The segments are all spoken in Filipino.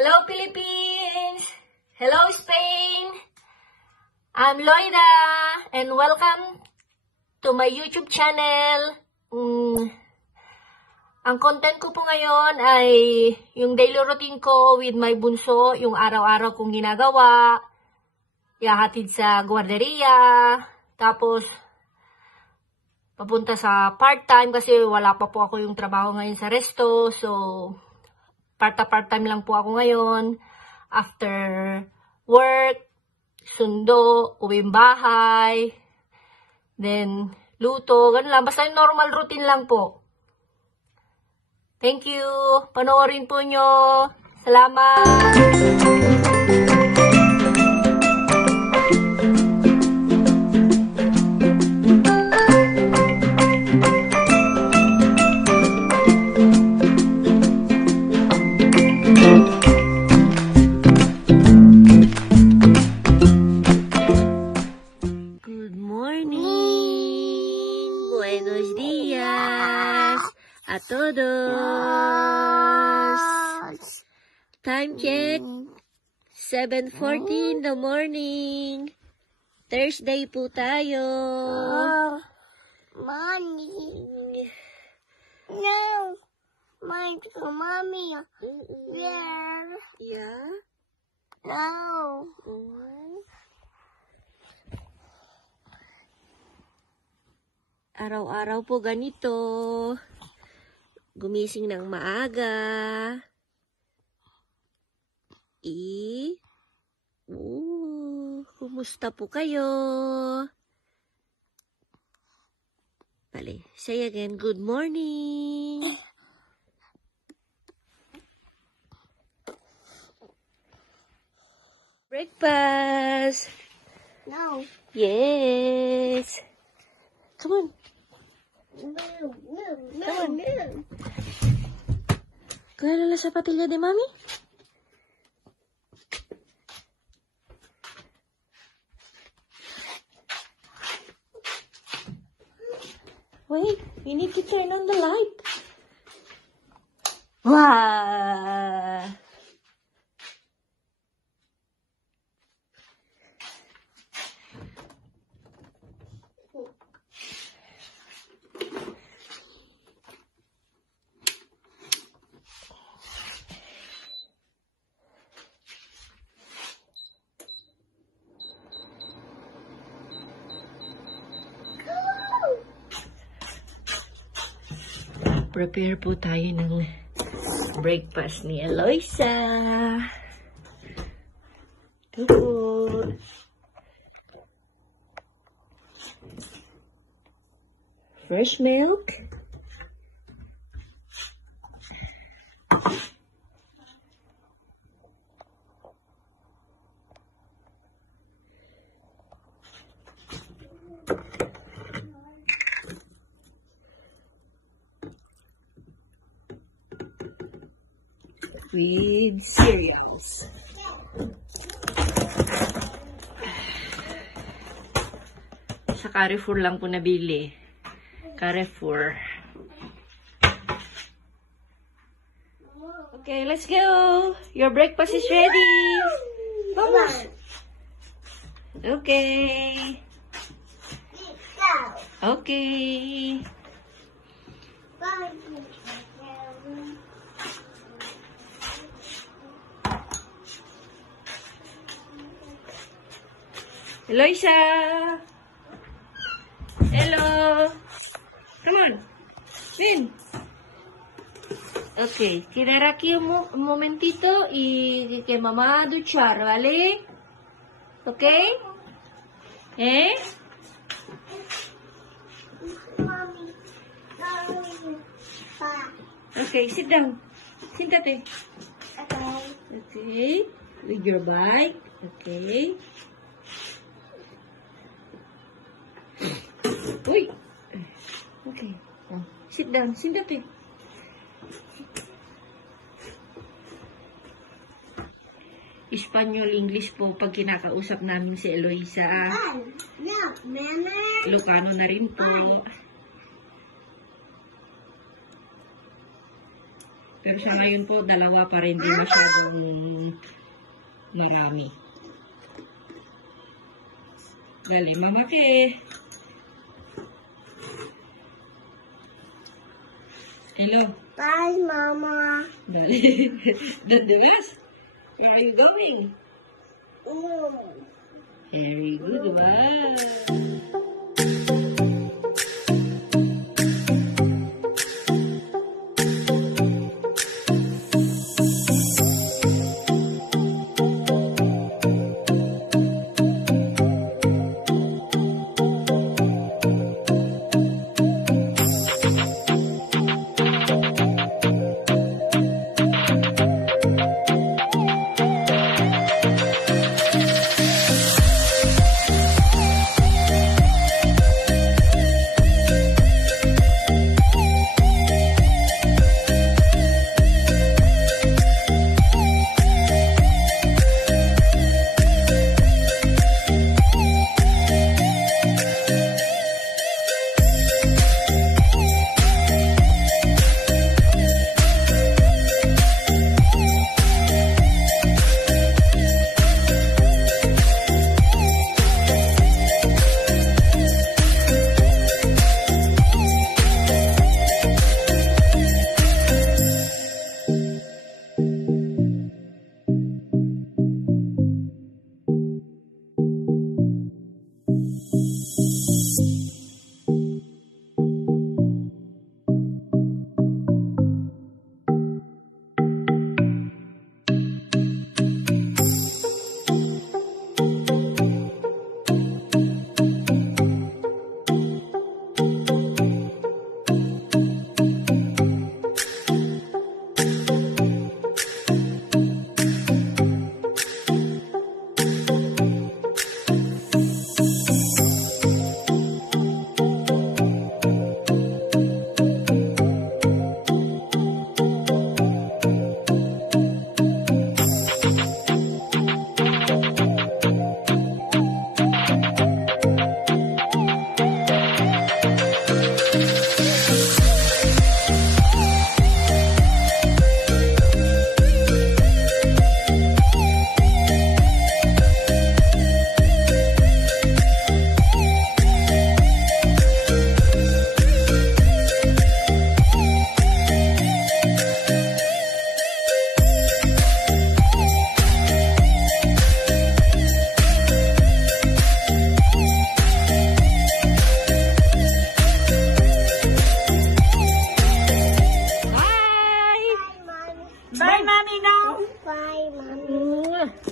Hello Philippines! Hello Spain! I'm Loida and welcome to my YouTube channel. Ang content ko po ngayon ay yung daily routine ko with my bunso, yung araw-araw kong ginagawa, ihahatid sa guarderia, tapos papunta sa part-time kasi wala pa po ako yung trabaho ngayon sa resto, so part-time lang po ako ngayon. After work, sundo, uwing bahay, then luto, ganun lang. Basta yung normal routine lang po. Thank you. Panoorin po nyo. Salamat. Buenos días a todos. Time check, 7:40 in the morning. Thursday po tayo. Morning. No. Mommy. There. Yeah? No. Araw-araw po ganito. Gumising ng maaga. Kumusta po kayo? Bale, say again, good morning. Breakfast. No. Yes. Come on. No. ¿Cuál es la zapatilla de mami? Wait, you need to turn on the light. Wow. Prepare po tayo ng breakfast ni Eloisa. Ito po. Fresh milk. With cereals. Sa Carrefour lang po nabili. Carrefour. Okay, let's go. Your breakfast is ready. Vamos. Okay. Okay. Eloisa! Hello! Come on! Ven! Ok, quedar aquí un momentito y que mamá duchar, ¿vale? ¿Ok? ¿Eh? Ok, sit down. Siéntate. Okay. With your bike. Okay. Uy! Okay. Oh, sit down. Siéntate. Espanyol, English po pag kinakausap namin si Eloisa. Ilocano na rin po. Pero sa ngayon po, dalawa pa rin, di masyadong marami. Dali, mamaki. Hello. Bye, Mama. Dali. Dadalas. Where are you going? Very good, wow.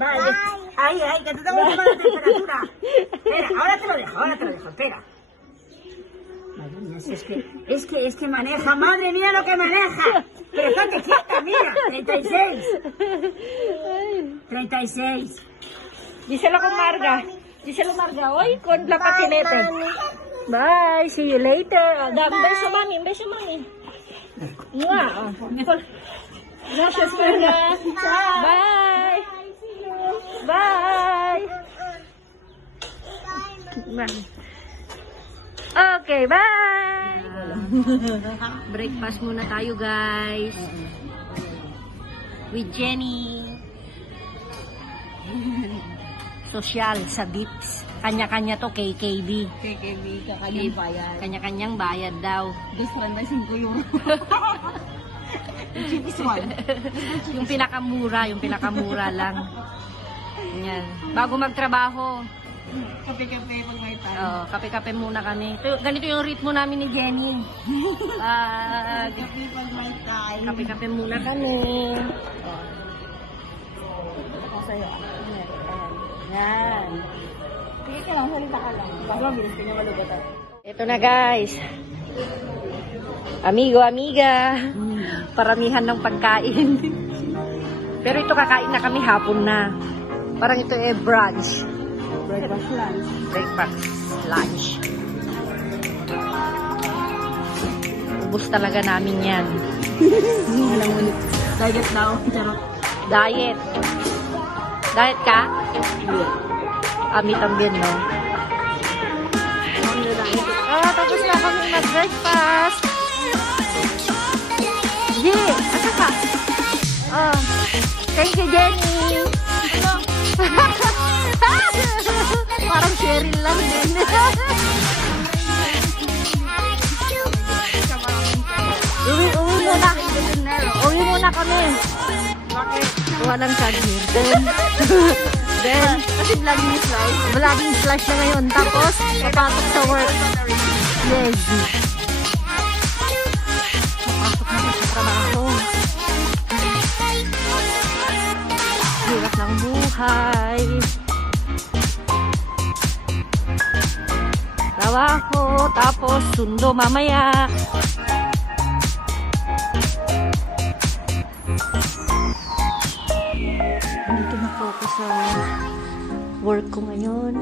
Vale. Ahí, que te tengo que tomar la temperatura. Espera, ahora te lo dejo, espera. Madre mía, es que maneja, madre mía lo que maneja. Pero estate quieta, mira, 36. 36. Díselo con Marga. Díselo Marga hoy con la patineta. Bye, see you later. Beso mami, beso mami. Wow. Gracias, Marga. Bye. Bye. Bye. Okay, bye. Breakfast muna tayo, guys. With Jenny. Social sa Dips. Kanya-kanya to KKB. KKB, kakanyang bayad. Kanya-kanyang bayad daw. This one na 5 euro. This one. Yung pinakamura lang. Yan. Bago magtrabaho. Kape-kape pag may time. Oh, kape-kape muna kami. Ganito yung ritmo namin ni Jenny. Kape pag may time. Kape-kape muna kami. Masaya. Yan. Sige ka lang, salita ka lang. Bago bilis ka malugatan. Ito na guys. Amigo, amiga. Paramihan ng pagkain. Pero ito kakain na kami hapon na. Parang ito brunch. Breakfast lunch. Breakfast lunch. Ubus talaga namin yan. Walang ulit. Diet daw. Charot. Diet. Diet ka? Ami también, no? Tapos na kami mag-breakfast. Asa ka? Thank you, Jenny. Parang Cheryl lang din. Uwi muna kami. Bakit? Walang charger. Then, Kasi vlogging is live. vlogging flash na ngayon. Tapos, papasok sa work. Yes. Papasok na sa trabaho. Hirap ng buhay. Trabaho, tapos sundo mamaya. Dito na po ako sa work ko ngayon.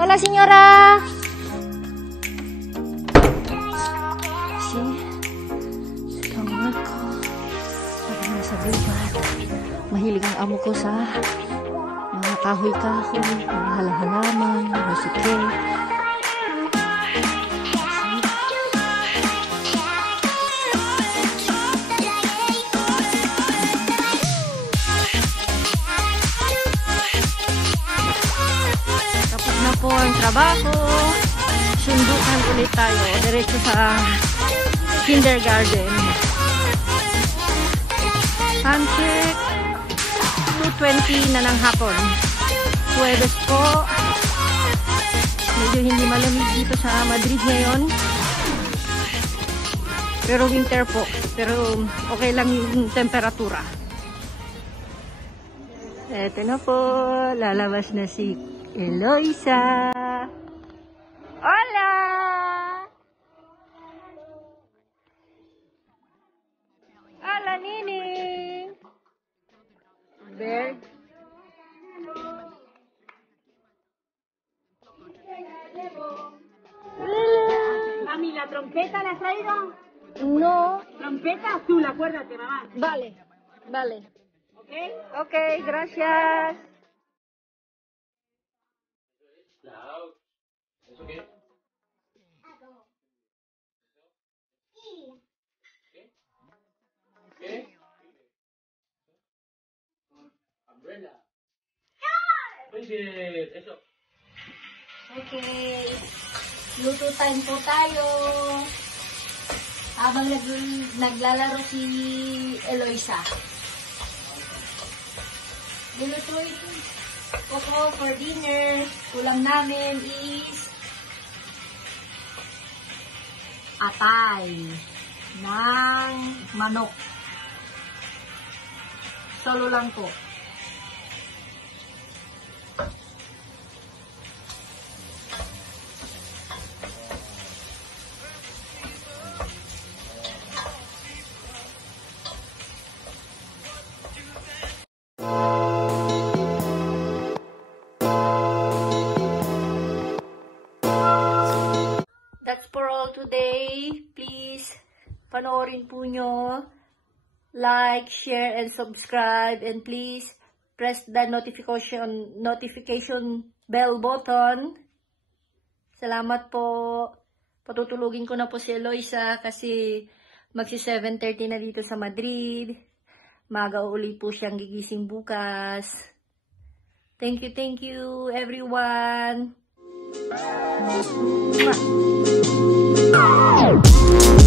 Hola, señora! Kasi, sa work ko, pag nasa gubat, mahilig ang amo ko sa mga kahoy-kahoy, mga halaman, musike. Tapos na po ang trabaho. Sundukan ulit tayo. Diretso sa kindergarten. Time check. 2:20 na ng hapon. Huwebes po. Medyo hindi malamig dito sa Madrid ngayon. Pero winter po. Pero okay lang yung temperatura. Eto na po. Lalabas na si Eloisa. Hola! Hola, Nini! Bear? Mami, ¿la trompeta la has traído? No. Trompeta azul, acuérdate, mamá. Vale, vale. ¿Ok? Ok, gracias. Okay. Luto time po tayo. Habang naglalaro si Eloisa. Lulutuin ko for dinner. Ulam namin is atay ng manok. Solo lang po. That's for all today. Please, panoorin po nyo. Like, share, and subscribe. And please, press the notification bell button. Salamat po. Patutulugin ko na po si Eloisa kasi magsi 7:30 na dito sa Madrid. Maga uli po siyang gigising bukas. Thank you everyone. Mwah.